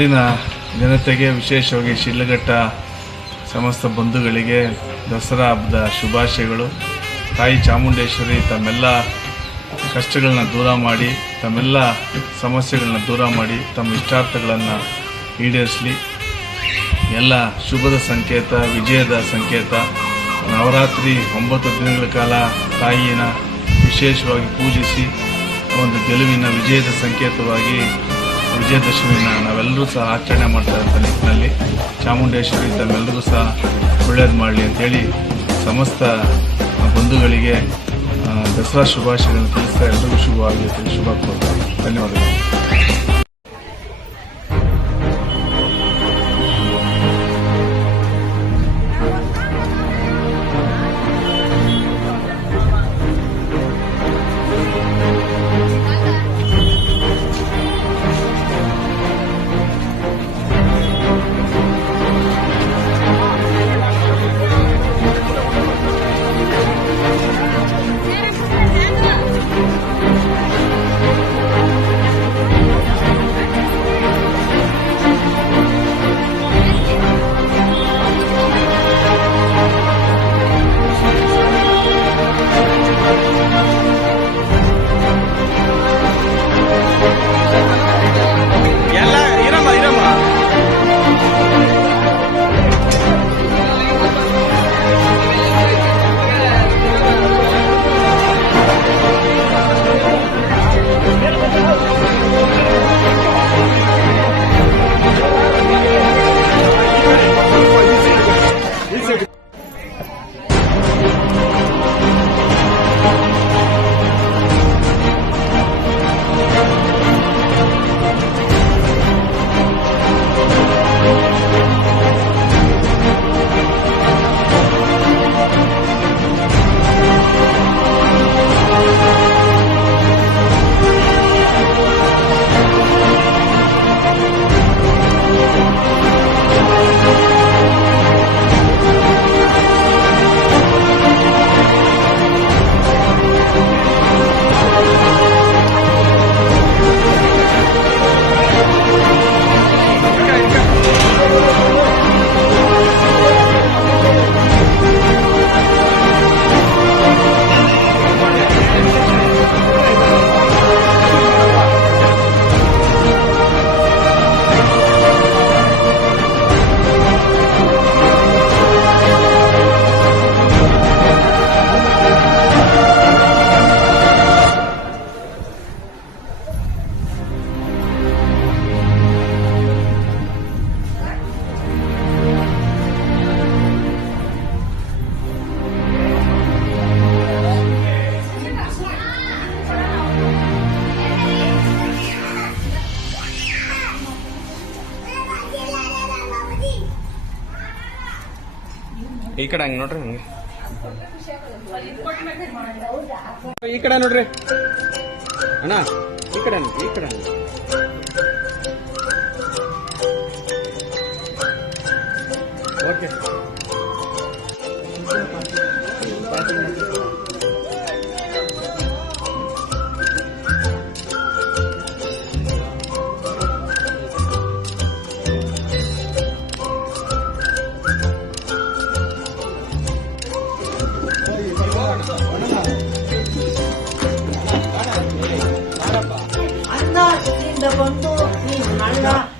ನಾಡಿನ ಜನತೆಗೆ, ವಿಶೇಷವಾಗಿ ಶಿಡ್ಲಘಟ್ಟ ಸಮಸ್ತ ಬಂಧುಗಳಿಗೆ ದಸರಾ ಹಬ್ಬದ ಶುಭಾಶಯಗಳು. ತಾಯಿ ಚಾಮುಂಡೇಶ್ವರಿ ತಮ್ಮೆಲ್ಲ ಕಷ್ಟಗಳನ್ನ ದೂರ ಮಾಡಿ, ತಮ್ಮೆಲ್ಲ ಸಮಸ್ಯೆಗಳನ್ನ ದೂರ ಮಾಡಿ, ತಮ್ಮ ಇಷ್ಟಾರ್ಥಗಳನ್ನು ಈಡೇರಿಸಲಿ. ಎಲ್ಲ ಶುಭದ ಸಂಕೇತ, ವಿಜಯದ ಸಂಕೇತ. ನವರಾತ್ರಿ ಒಂಬತ್ತು ದಿನಗಳ ಕಾಲ ತಾಯಿಯನ್ನು ವಿಶೇಷವಾಗಿ ಪೂಜಿಸಿ, ಒಂದು ಗೆಲುವಿನ ವಿಜಯದ ಸಂಕೇತವಾಗಿ ವಿಜಯದಶಮಿನ ನಾವೆಲ್ಲರೂ ಸಹ ಆಚರಣೆ ಮಾಡ್ತಾ ಇರೋಂಥ ನಿಟ್ಟಿನಲ್ಲಿ ಚಾಮುಂಡೇಶ್ವರಿ ತಮ್ಮೆಲ್ಲರಿಗೂ ಸಹ ಒಳ್ಳೇದು ಮಾಡಲಿ ಅಂತೇಳಿ ಸಮಸ್ತ ಬಂಧುಗಳಿಗೆ ದಸರಾ ಶುಭಾಶಯಗಳನ್ನು ತಿಳಿಸ್ತಾ ಎಲ್ಲರಿಗೂ ಅಂತೇಳಿ ಶುಭ ಕೋರ್ತಾರೆ ಧನ್ಯವಾದಗಳು. ಈ ಕಡೆ ಹಂಗೆ ನೋಡ್ರಿ ಹಂಗೆ. ಈ ಕಡೆ ನೋಡ್ರಿ. ಅಣ್ಣ ಈ ಕಡೆ ಈ ಕಡೆ ಓಕೆ.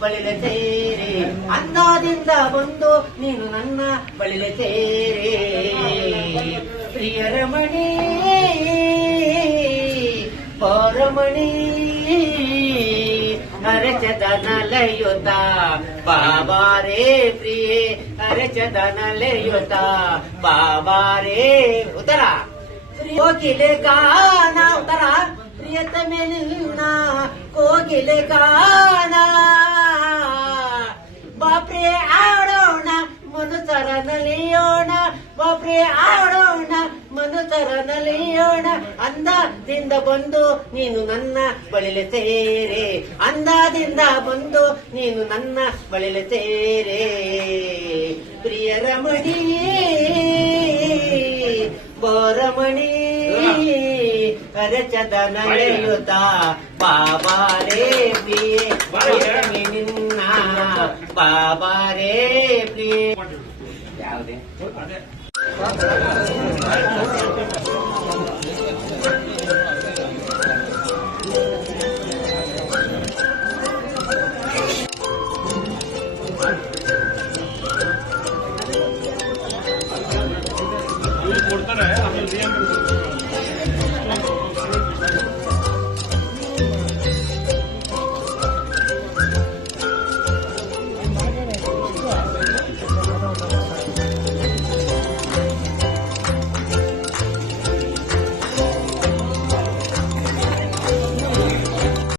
ಬಳಿಲೆ ಸೇರಿ. ಅನ್ನದಿಂದ ಬಂದು ನೀನು ನನ್ನ ಬಳಿಲೆ ಸೇರಿ. ಪ್ರಿಯರಮಣಿ, ಪೌರಮಣಿ ಅರಚದ ನಲಯುತ. ಬಾಬಾರೇ ಪ್ರಿಯ ನಲಯುತ. ಬಾಬಾರೇ, ಉತ್ತರ. ಕೋಗಿಲೆ ಗಾನ, ಉತ್ತರ. ಪ್ರಿಯತ ಮೇಲಿನ ಕೋಗಿಲೆ ಗಾನ. ನಲಿಯೋಣ ಬಾಬ್ರಿ ಆಡೋಣ ಮನುತರ ನಲಿಯೋಣ ಅಂದಾದಿಂದ ಬಂದು ನೀನು ನನ್ನ ಬಳಿಲೆ ಸೇರೆ ಅಂದಾದಿಂದ ಬಂದು ನೀನು ನನ್ನ ಬಳಿಲೆ ಸೇರೆ. ಪ್ರಿಯ ರಮಣಿ ಬೋರಮಣಿ ಕರಚದ ನಡೆಯುತ್ತ ಬಾಬಾರೇ ಪ್ರಿಯ ನಿನ್ನ ಬಾಬಾರೇ. ಕೊಡ್ತಾರೆ ಆಮೇಲೆ